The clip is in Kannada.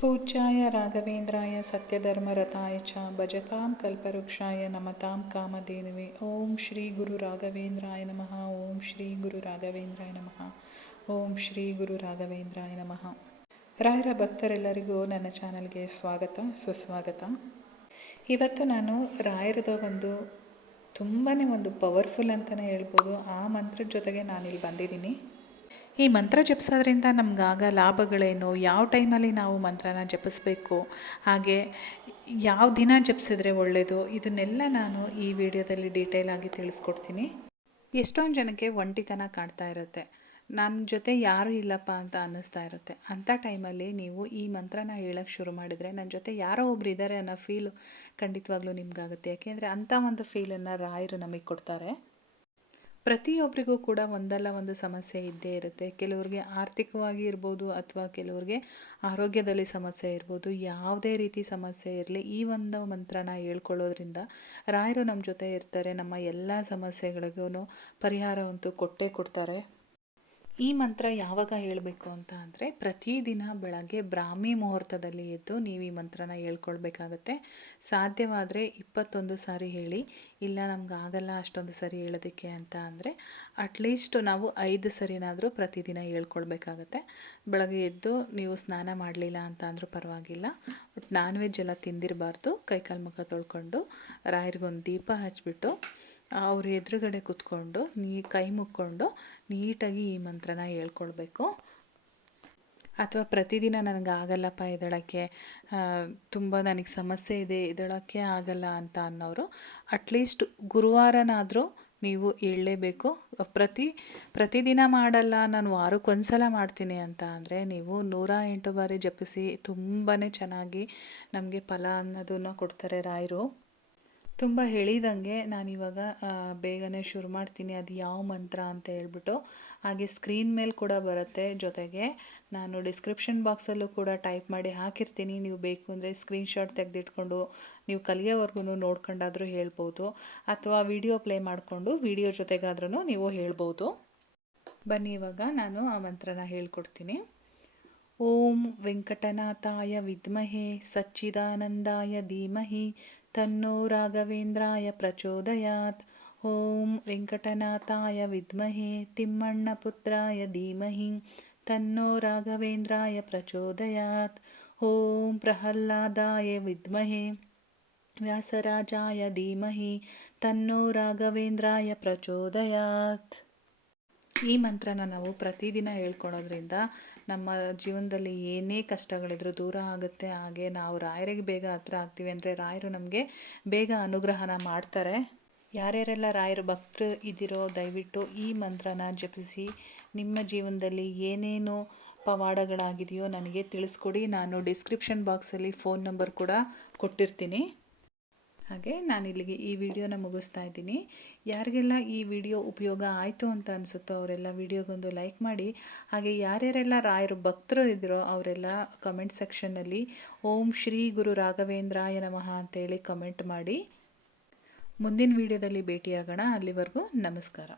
पूज्याय राघवेन्द्राय सत्यधर्मरताय च भजतां कल्पवृक्षाय नमतां कामधेनुवे ओं श्री गुरु राघवेन्द्राय नमः ओं श्री गुरु राघवेन्द्राय नमः ಓಂ ಶ್ರೀ ಗುರು ರಾಘವೇಂದ್ರಾಯ ನಮಃ. ರಾಯರ ಭಕ್ತರೆಲ್ಲರಿಗೂ ನನ್ನ ಚಾನಲ್ಗೆ ಸ್ವಾಗತ ಸುಸ್ವಾಗತ. ಇವತ್ತು ನಾನು ರಾಯರದ ತುಂಬಾ ಪವರ್ಫುಲ್ ಅಂತಲೇ ಹೇಳ್ಬೋದು ಆ ಮಂತ್ರದ ಜೊತೆಗೆ ನಾನಿಲ್ಲಿ ಬಂದಿದ್ದೀನಿ. ಈ ಮಂತ್ರ ಜಪಿಸೋದ್ರಿಂದ ನಮಗಾಗ ಲಾಭಗಳೇನು, ಯಾವ ಟೈಮಲ್ಲಿ ನಾವು ಮಂತ್ರನ ಜಪಿಸ್ಬೇಕು, ಹಾಗೆ ಯಾವ ದಿನ ಜಪಿಸಿದ್ರೆ ಒಳ್ಳೆಯದು, ಇದನ್ನೆಲ್ಲ ನಾನು ಈ ವಿಡಿಯೋದಲ್ಲಿ ಡೀಟೇಲಾಗಿ ತಿಳಿಸ್ಕೊಡ್ತೀನಿ. ಎಷ್ಟೊಂದು ಜನಕ್ಕೆ ಒಂಟಿತನ ಕಾಡ್ತಾ ಇರುತ್ತೆ, ನನ್ನ ಜೊತೆ ಯಾರೂ ಇಲ್ಲಪ್ಪ ಅಂತ ಅನ್ನಿಸ್ತಾ ಇರುತ್ತೆ. ಅಂಥ ಟೈಮಲ್ಲಿ ನೀವು ಈ ಮಂತ್ರನ ಹೇಳೋಕ್ಕೆ ಶುರು ಮಾಡಿದರೆ ನನ್ನ ಜೊತೆ ಯಾರೋ ಒಬ್ರು ಇದ್ದಾರೆ ಅನ್ನೋ ಫೀಲು ಖಂಡಿತವಾಗ್ಲೂ ನಿಮಗಾಗುತ್ತೆ. ಯಾಕೆಂದರೆ ಅಂಥ ಒಂದು ಫೀಲನ್ನು ರಾಯರು ನಮಗೆ ಕೊಡ್ತಾರೆ. ಪ್ರತಿಯೊಬ್ಬರಿಗೂ ಕೂಡ ಒಂದಲ್ಲ ಒಂದು ಸಮಸ್ಯೆ ಇದ್ದೇ ಇರುತ್ತೆ. ಕೆಲವ್ರಿಗೆ ಆರ್ಥಿಕವಾಗಿ ಇರ್ಬೋದು, ಅಥವಾ ಕೆಲವ್ರಿಗೆ ಆರೋಗ್ಯದಲ್ಲಿ ಸಮಸ್ಯೆ ಇರ್ಬೋದು. ಯಾವುದೇ ರೀತಿ ಸಮಸ್ಯೆ ಇರಲಿ, ಈ ಒಂದು ಮಂತ್ರನ ಹೇಳ್ಕೊಳ್ಳೋದ್ರಿಂದ ರಾಯರು ನಮ್ಮ ಜೊತೆ ಇರ್ತಾರೆ. ನಮ್ಮ ಎಲ್ಲ ಸಮಸ್ಯೆಗಳಿಗೂ ಪರಿಹಾರವಂತೂ ಕೊಟ್ಟೇ ಕೊಡ್ತಾರೆ. ಈ ಮಂತ್ರ ಯಾವಾಗ ಹೇಳಬೇಕು ಅಂತ ಅಂದರೆ, ಪ್ರತಿದಿನ ಬೆಳಗ್ಗೆ ಬ್ರಾಹ್ಮಿ ಮುಹೂರ್ತದಲ್ಲಿ ಎದ್ದು ನೀವು ಈ ಮಂತ್ರನ ಹೇಳ್ಕೊಳ್ಬೇಕಾಗತ್ತೆ. ಸಾಧ್ಯವಾದರೆ 21 ಸಾರಿ ಹೇಳಿ. ಇಲ್ಲ ನಮ್ಗೆ ಆಗಲ್ಲ ಅಷ್ಟೊಂದು ಸರಿ ಹೇಳೋದಕ್ಕೆ ಅಂತ ಅಂದರೆ ಅಟ್ಲೀಸ್ಟ್ ನಾವು 5 ಸರಿನಾದರೂ ಪ್ರತಿದಿನ ಹೇಳ್ಕೊಳ್ಬೇಕಾಗತ್ತೆ. ಬೆಳಗ್ಗೆ ಎದ್ದು ನೀವು ಸ್ನಾನ ಮಾಡಲಿಲ್ಲ ಅಂತ ಅಂದರೂ ಪರವಾಗಿಲ್ಲ, ಬಟ್ ನಾನ್ ವೆಜ್ ಎಲ್ಲ ತಿಂದಿರಬಾರ್ದು. ಕೈಕಾಲು ಮುಖ ತೊಳ್ಕೊಂಡು ರಾಯರಿಗೊಂದು ದೀಪ ಹಚ್ಬಿಟ್ಟು ಅವ್ರ ಎದುರುಗಡೆ ಕೂತ್ಕೊಂಡು ಕೈ ಮುಕ್ಕೊಂಡು ನೀಟಾಗಿ ಈ ಮಂತ್ರನ ಹೇಳ್ಕೊಳ್ಬೇಕು. ಅಥವಾ ಪ್ರತಿದಿನ ನನಗೆ ಆಗಲ್ಲಪ್ಪ ಎದ್ದೇಳೋಕ್ಕೆ, ತುಂಬ ನನಗೆ ಸಮಸ್ಯೆ ಇದೆ, ಎದ್ದೇಳೋಕ್ಕೆ ಆಗಲ್ಲ ಅಂತ ಅನ್ನೋರು ಅಟ್ಲೀಸ್ಟ್ ಗುರುವಾರನಾದರೂ ನೀವು ಹೇಳಲೇಬೇಕು. ಪ್ರತಿದಿನ ಮಾಡಲ್ಲ, ನಾನು ವಾರಕ್ಕೊಂದ್ಸಲ ಮಾಡ್ತೀನಿ ಅಂತ ಅಂದರೆ ನೀವು 108 ಬಾರಿ ಜಪಿಸಿ. ತುಂಬಾ ಚೆನ್ನಾಗಿ ನಮಗೆ ಫಲ ಅನ್ನೋದನ್ನು ಕೊಡ್ತಾರೆ ರಾಯರು. ತುಂಬ ಹೇಳಿದಂಗೆ ನಾನಿವಾಗ ಬೇಗನೆ ಶುರು ಮಾಡ್ತೀನಿ. ಅದು ಯಾವ ಮಂತ್ರ ಅಂತ ಹೇಳ್ಬಿಟ್ಟು ಹಾಗೆ ಸ್ಕ್ರೀನ್ ಮೇಲೆ ಕೂಡ ಬರುತ್ತೆ. ಜೊತೆಗೆ ನಾನು ಡಿಸ್ಕ್ರಿಪ್ಷನ್ ಬಾಕ್ಸಲ್ಲೂ ಕೂಡ ಟೈಪ್ ಮಾಡಿ ಹಾಕಿರ್ತೀನಿ. ನೀವು ಬೇಕು ಅಂದರೆ ಸ್ಕ್ರೀನ್ಶಾಟ್ ತೆಗೆದಿಟ್ಕೊಂಡು ನೀವು ಕಲಿಯೋವರೆಗೂ ನೋಡ್ಕೊಂಡಾದರೂ ಹೇಳ್ಬೋದು, ಅಥವಾ ವಿಡಿಯೋ ಪ್ಲೇ ಮಾಡಿಕೊಂಡು ವಿಡಿಯೋ ಜೊತೆಗಾದ್ರೂ ನೀವು ಹೇಳ್ಬೋದು. ಬನ್ನಿ ಇವಾಗ ನಾನು ಆ ಮಂತ್ರನ ಹೇಳ್ಕೊಡ್ತೀನಿ. ಓಂ ವೆಂಕಟನಾಥಾಯ ವಿದ್ಮಹೇ ಸಚ್ಚಿದಾನಂದಾಯ ಧೀಮಹಿ ತನ್ನೋ ರಾಘವೇಂದ್ರಾಯ ಪ್ರಚೋದಯಾತ್. ಓಂ ವೆಂಕಟನಾಥಾಯ ವಿದ್ಮಹೇ ತಿಮ್ಮಣ್ಣಪುತ್ರಾಯ ಧೀಮಹಿ ತನ್ನೋ ರಾಘವೇಂದ್ರಾಯ ಪ್ರಚೋದಯಾತ್. ಓಂ ಪ್ರಹ್ಲಾದಾಯ ವಿದ್ಮಹೇ ವ್ಯಾಸರಾಜಾಯ ಧೀಮಹಿ ತನ್ನೋ ರಾಘವೇಂದ್ರಾಯ ಪ್ರಚೋದಯಾತ್. ಈ ಮಂತ್ರನ ನಾವು ಪ್ರತಿದಿನ ಹೇಳ್ಕೊಳೋದ್ರಿಂದ ನಮ್ಮ ಜೀವನದಲ್ಲಿ ಏನೇ ಕಷ್ಟಗಳಿದ್ರೂ ದೂರ ಆಗುತ್ತೆ. ಹಾಗೆ ನಾವು ರಾಯರಿಗೆ ಬೇಗ ಹತ್ರ ಆಗ್ತೀವಿ ಅಂದರೆ ರಾಯರು ನಮಗೆ ಬೇಗ ಅನುಗ್ರಹನ ಮಾಡ್ತಾರೆ. ಯಾರ್ಯಾರೆಲ್ಲ ರಾಯರ ಭಕ್ತರು ಇದ್ದೀರೋ ದಯವಿಟ್ಟು ಈ ಮಂತ್ರನ ಜಪಿಸಿ. ನಿಮ್ಮ ಜೀವನದಲ್ಲಿ ಏನೇನು ಪವಾಡಗಳಾಗಿದೆಯೋ ನನಗೆ ತಿಳಿಸ್ಕೊಡಿ. ನಾನು ಡಿಸ್ಕ್ರಿಪ್ಷನ್ ಬಾಕ್ಸಲ್ಲಿ ಫೋನ್ ನಂಬರ್ ಕೂಡ ಕೊಟ್ಟಿರ್ತೀನಿ. ಹಾಗೆ ನಾನಿಲ್ಲಿಗೆ ಈ ವಿಡಿಯೋನ ಮುಗಿಸ್ತಾ ಇದ್ದೀನಿ. ಯಾರಿಗೆಲ್ಲ ಈ ವಿಡಿಯೋ ಉಪಯೋಗ ಆಯಿತು ಅಂತ ಅನಿಸುತ್ತೋ ಅವರೆಲ್ಲ ವಿಡಿಯೋಗೊಂದು ಲೈಕ್ ಮಾಡಿ. ಹಾಗೆ ಯಾರ್ಯಾರೆಲ್ಲ ರಾಯರು ಭಕ್ತರು ಇದ್ರೋ ಅವರೆಲ್ಲ ಕಮೆಂಟ್ ಸೆಕ್ಷನ್ನಲ್ಲಿ ಓಂ ಶ್ರೀ ಗುರು ರಾಘವೇಂದ್ರಾಯ ನಮಃ ಅಂತೇಳಿ ಕಮೆಂಟ್ ಮಾಡಿ. ಮುಂದಿನ ವಿಡಿಯೋದಲ್ಲಿ ಭೇಟಿಯಾಗೋಣ. ಅಲ್ಲಿವರೆಗೂ ನಮಸ್ಕಾರ.